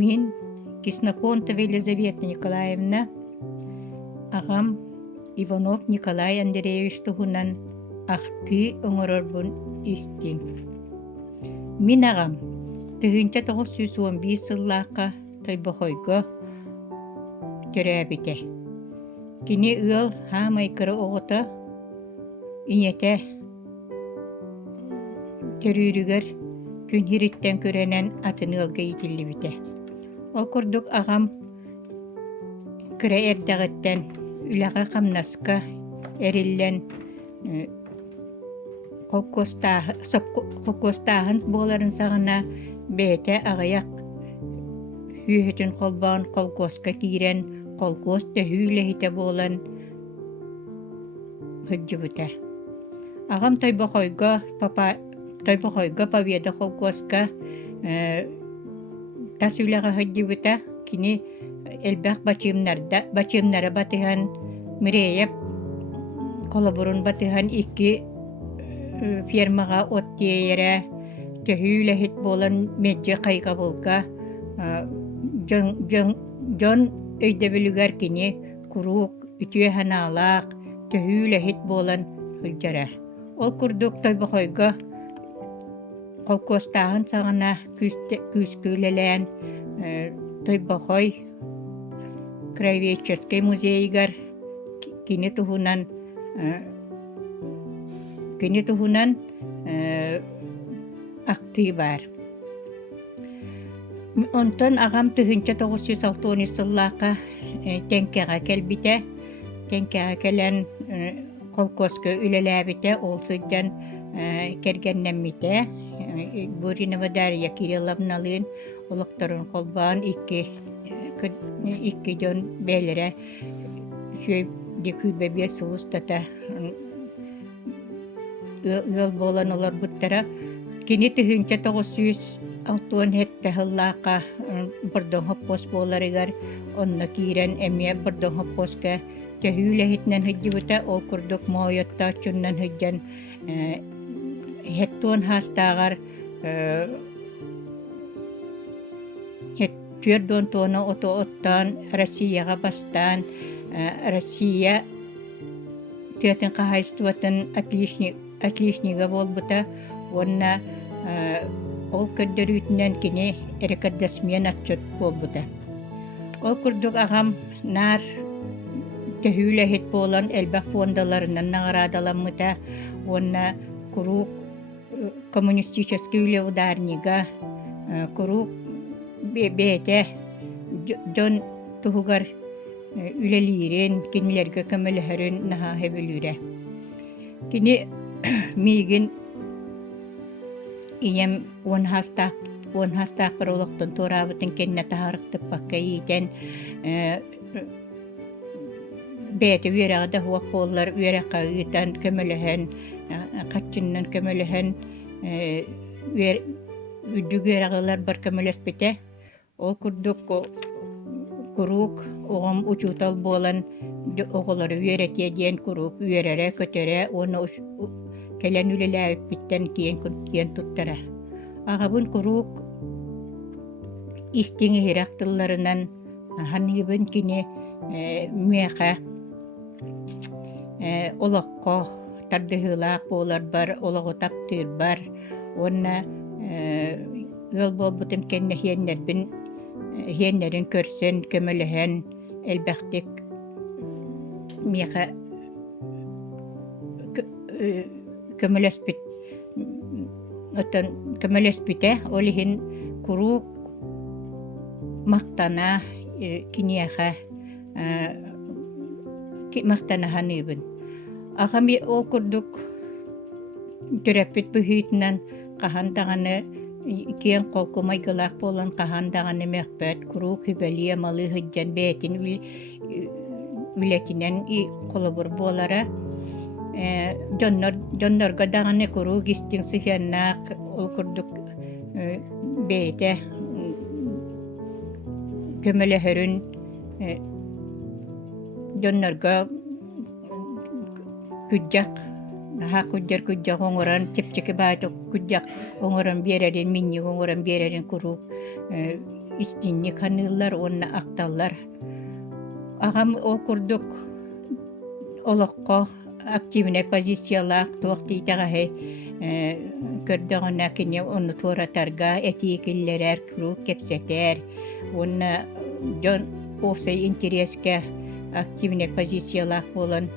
Мен Киснопонтова Елизавета Николаевна, ағам Иванов Николай Андреевич туһунан ахты оҥорорбун истин. Мин ағам 1915 сыллааққа Тойбохойго төрәбите. Кини ыал хамайкыры оғыта инете төрүүрүгөр күн хириттен көренен атын ылга итилли бите. Ол курдук ағам кыра эрдәгыттен үләгә камнаска эриллен колкостаһын боларын сағына бәйте ағаяк хүйетін қолбан колкоска кирен колкос төхүйлехите болан хыджыбыта. Ағам Тойбохойго Победа колкоска тас үләгә хыджыбыта. Кини элбәк бачымнары батыхан Миреев колобурун батыхан икки фермаға от тиере төхүйлехит болан меджи кайга болка жон өйдөбүлүгөр кини курук үтүө ханаалаак төхүйлехит болан хылжара. Ол курдук Тойбохойго колкостаһын саҕана күүскүүлэлээн Тойбохой краеведческий музейгар кини туһунан акты бар. Онтон ағам 1960 сыллааққа тенкеға келбите. Тенкеға келен колкоска үлеләбите, ол сыджан кергеннеммите. Буринова Дарья Кирилловналыын олықтарын қолбан икки жон бәлері шөй декүйбәбе сұлыстата ыл болан олар бұттара. Кини 1960 хетті хыллааққа бірден хоппос боларыгар онна кирен әме бірден хоппоска төхүйле хитнен хыджыбыта. Ол курдук моойотта чуннан хыджан хеттуон хастаагар түрдөн тоона оттан Россияга бастан Россия тетен кахайстуатын отличнига болбута. Онна ол көддөрүтүнөн кини эрекадасмен отчет болбута. Ол курдук ағам нар төхүйле хит болан элбак фондаларынан наградаланмыта. Онна курук коммунистический үле ударнига курук бете жон туһугар үлелирен кинилерге көмөлөһөрүн наха хөбүлүрэ. Кини мигин ием он хастак прологтон турабытын кенне тахарыктып бакка иитен бете үерэгде хуак боллар үерекка ыытан көмөлөһөн катчыннан көмөлөһөн үдүгөрагылар бар көмөлөспете. Ол курдук курук оғым учутал болан оғылары үеретие диен курук үерере көтере оны келен үлеләбіп биттен киен туттара. Ағабын курук истиңі хирақтыларынан ханыбын кини мүеқа олаққа тардыхылақ болар бар, олақы таптыр бар. Онна ыл болбутым кенне хиеннерин көрсен көмөлөһөн элбэхтик миэха көмөлөспүтэ олихин курук мактана киниэха мактанаһаныбын. Ахами ол курдук төрөппүт бүхүйтүнэн кахан таганы киен колкумайгылаак болан кахан таганы мөхпөт курук хүбэлие малы хыджан бээтин үлэтинен колобур болара. Дьоннорго даганы курук истиң сыхяннаак ол курдук бээтэ көмөлөһөрүн дьоннорго күджак күджак оңоран тепчеке баатык күджак оңоран берерин минни оңоран берерин курук истинник ханылар, онна акталлар. Агам ол курдук олоққа активне позициялаақ туақтиитагаһы көрдөгөнө кине онну туоратарга этикиллерер круг кепсетер онна жон осай интереске активне позициялаақ болон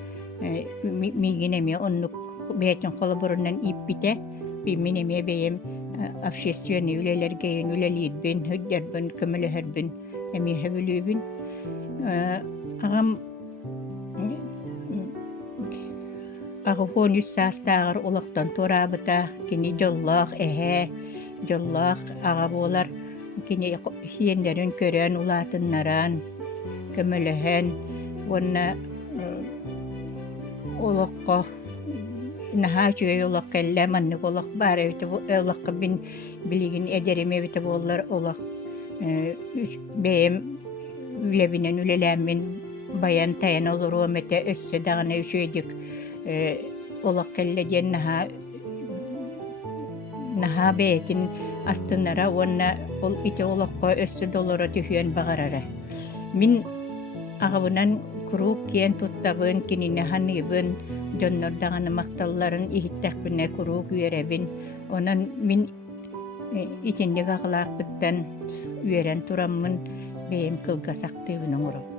мигинеме онну бетин колоборунан иппите биминеме бейем общественный үлелерге үлелидбин хөддербин көмөлөһөрбүн эми хөбүлүбүн агам агыфон састагыр улуктан турабыта кини жоллоох жоллоох ага болар кини хиендерин көрөн улаатыннаран көмөлөһөн онна улукко наха чүй улук келле маннык улук бар улукка бин билигин эдеремебите боллар улук бэйэм үлебинен үлелэмин баян тайан олору өмете өссө дагана үшөйдүк улук келле диэн наха бээтин астыннара уонна ол ите улукко өссө долоро түһүөн багарара мин агабынан курук киэн туттабын кинине ханыбын дьоннор даганы макталларын иһиттээхпине курук үөребин онон мин итинник агалаакпыттан үөрен тураммын бэйэм кылгасактыыбын оҥоро